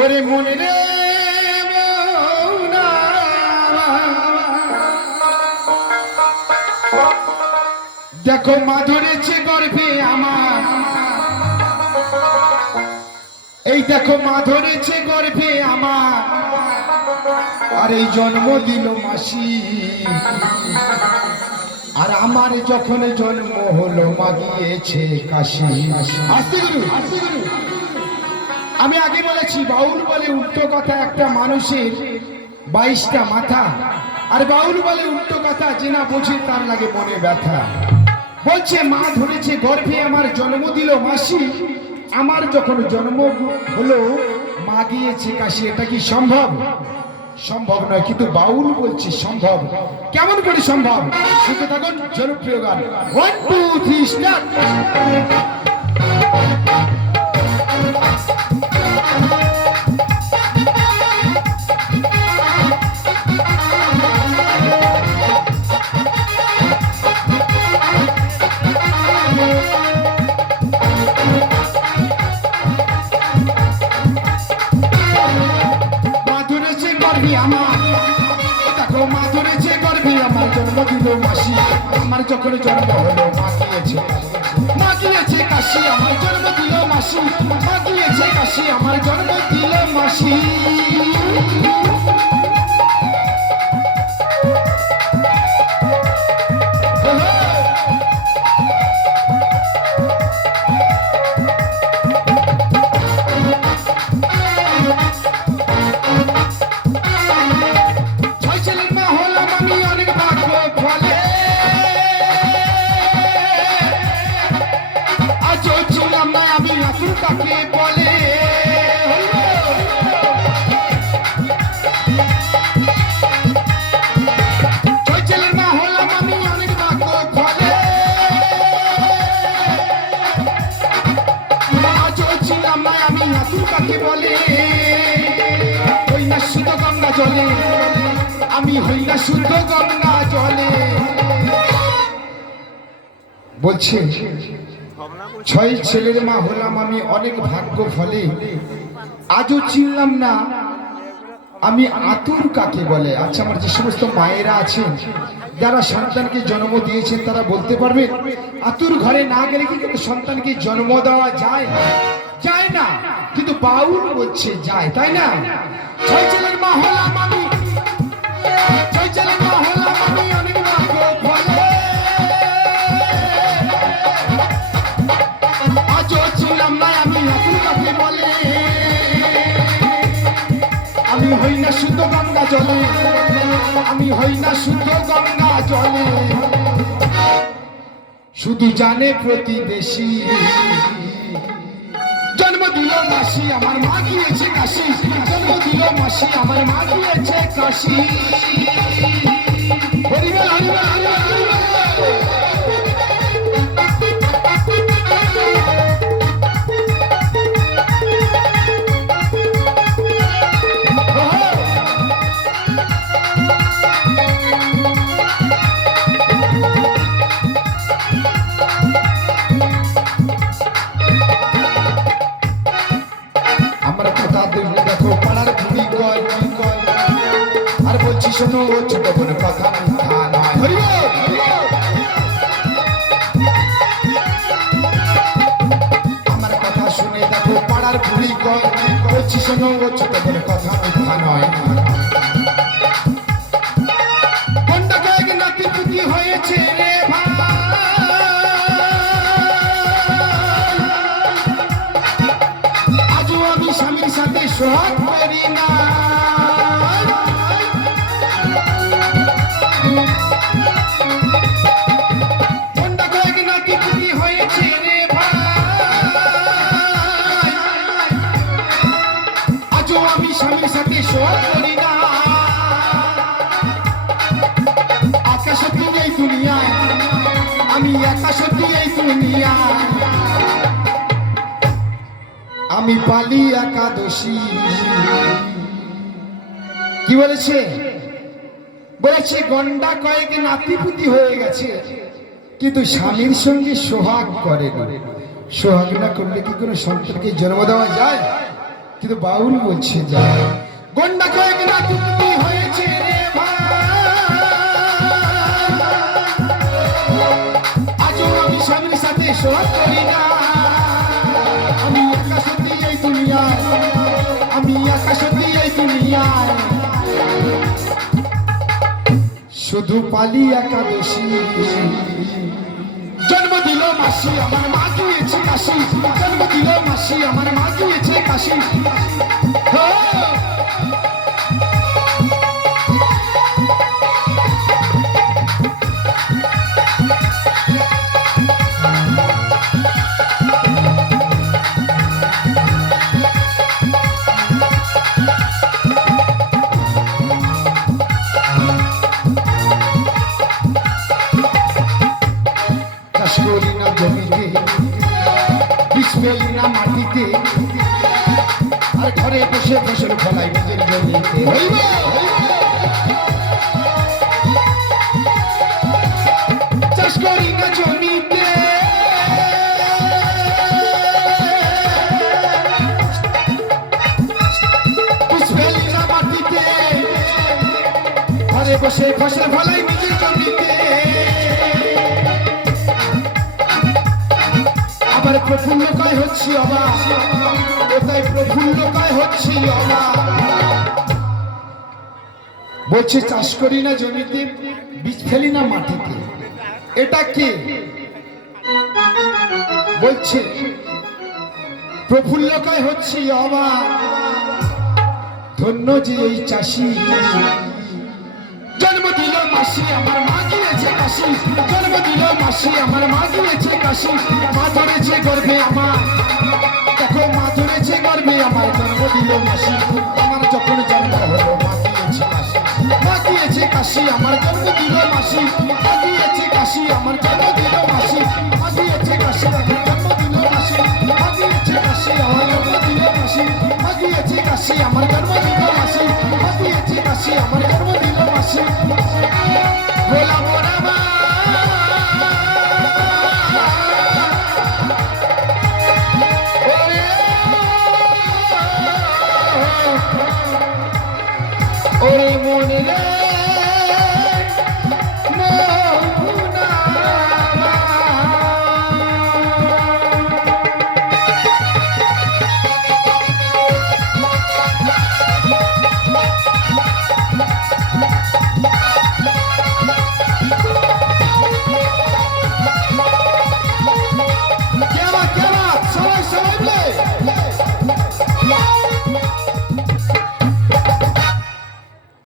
ওরে মনে রে দেখো মা ধরেছে গর্ভে আমার, এই দেখো মা ধরেছে গর্ভে আমার, আর এই জন্ম দিল মাসি। আর আমার যখন জন্ম হলো মা গিয়েছে কাশি। আস্তে গুরু, আস্তে গুরু। আমি আগে বলেছি বাউল বলে উল্টো কথা একটা মানুষের 22টা মাথা, আর বাউল বলে উল্টো কথা যে না বোঝে তার লাগে মনে ব্যথা। বলছে মা ধরেছে গর্ভে আমার জন্ম দিল মাসি, আমার যখন জন্ম হলো মা গিয়েছে কাশি। এটা কি সম্ভব? সম্ভব নয়, কিন্তু বাউল বলছে সম্ভব। কেমন করে সম্ভব? শুনতে থাকুন জনপ্রিয় গান 1 2 3 স্টার্ট। আমার যখন জন্ম হলো মা গিয়েছে কাশি, আমার জন্ম দিল মাসি। মা গিয়েছে কাশি, আমার জন্ম দিল মাসি। তাকে বলে ছেলের মা হলাম আমি অনেক ভাগ্য ফলে। আজও ছিলাম না আমি আতুর কাকে বলে। হই না শুদ্ধ গঙ্গা জলে, আমি হই না শুদ্ধ গঙ্গা জলে। বলছে 6 ছেলের মা হলাম আমি অনেক ভাগ্য ফলে। আজও চিনলাম না আমি আতুর কাকে বলে। আচ্ছা, আমার যে সমস্ত মায়েরা আছেন যারা সন্তানকে জন্ম দিয়েছেন তারা বলতে পারবেন আতুর ঘরে না গেলে কি কোনো সন্তানকে জন্ম দেওয়া যায়? যায় না, কিন্তু বাউল বলছে যায়, তাই না? 6 ছেলের মা হলাম আমি, 6 ছেলের মা হলাম আমি অনেক ভাগ্য ফলে। আমি হই না শুদ্ধ গঙ্গা জলে, আমি হই না শুদ্ধ গঙ্গা জলে। শুধু জানে প্রতিবেশী জন্ম দিল মাসি, আমার মা গিয়েছে কাশি। জন্ম দিল মাসি, আমার মা গিয়েছে কাশি। হরিবল হরিবল হরিবল। শোনো ছোট কোনো কথা মিথ্যা নয়। আমার কথা শুনে দেখো পাড়ার বুড়ি কয়, বলছি শোনো ছোট কোনো কথা মিথ্যা নয়। কোনটা কয়েক নাতি পুতি হয়েছে রে ভাই, আজও আমি স্বামীর সাথে সোহাগ করি না। স্বামীর সাথে সোহাগ করি না। একা সত্যি এই দুনিয়ায়, আমি একা সত্যি এই দুনিয়ায়। আমি পালি একাদশী। কি বলেছে? বলেছে গন্ডা কয়েক নাতিপুতি হয়ে গেছে, কিন্তু স্বামীর সঙ্গে সোহাগ করে না। সোহাগ না করলে কি কোনো সন্তানকে জন্ম দেওয়া যায়? কিন্তু বাউল বলছে যা গন্ডা কয়েক রাত তুমি হয়েছে রে ভাই, আজও আমি স্বামীর সাথে সোহাগ করি না। আমি একা সত্যি এই দুনিয়ায়, আমি একা সত্যি এই দুনিয়ায়, শুধু পালি একাদশী। জন্ম দিল মাসি আমার মা দিয়েছে কাশি, জন্ম দিল মাসি আমার মা দিয়েছে কাশি। মাটিতে আর ঘরে বসে ফসল ফলাই নিজের জমিতে। চাষ করি না জমিতে, ফেলি না মাটিতে, ঘরে বসে ফসল ফলাই নিজের জমিতে। আবার প্রফুল্ল কায় হচ্ছি অবাক, কোথায় প্রফুল্ল কায় হচ্ছি অবাক। বলছে চাষ করি না জমিতে, বীজ ফেলি না মাটিতে, এটা কি বলছে? প্রফুল্ল কায় হচ্ছি অবাক, ধন্য যে এই চাষি। জন্ম দিল মাসি আমার মা গিয়েছে কাশি, জন্ম দিল মাসি আমার মা গিয়েছে কাশি। মা ধরেছে গর্ভে আমার, দেখো মা ধরেছে গর্ভে আমার, জন্ম দিল মাসি আমার যখন জন্ম হলো মা গিয়েছে কাশি, মা গিয়েছে কাশি আমার জন্ম দিল মাসি, মা গিয়েছে কাশি আমার জন্ম দিল মাসি, মা গিয়েছে কাশি আমার জন্ম দিল মাসি, মা গিয়েছে কাশি আমার জন্ম দিল মাসি, মা গিয়েছে কাশি আমার জন্ম দিল মাসি, মা গিয়েছে কাশি আমার জন্ম দিল মাসি। ভোলা মোরা মা ওরে মনে রে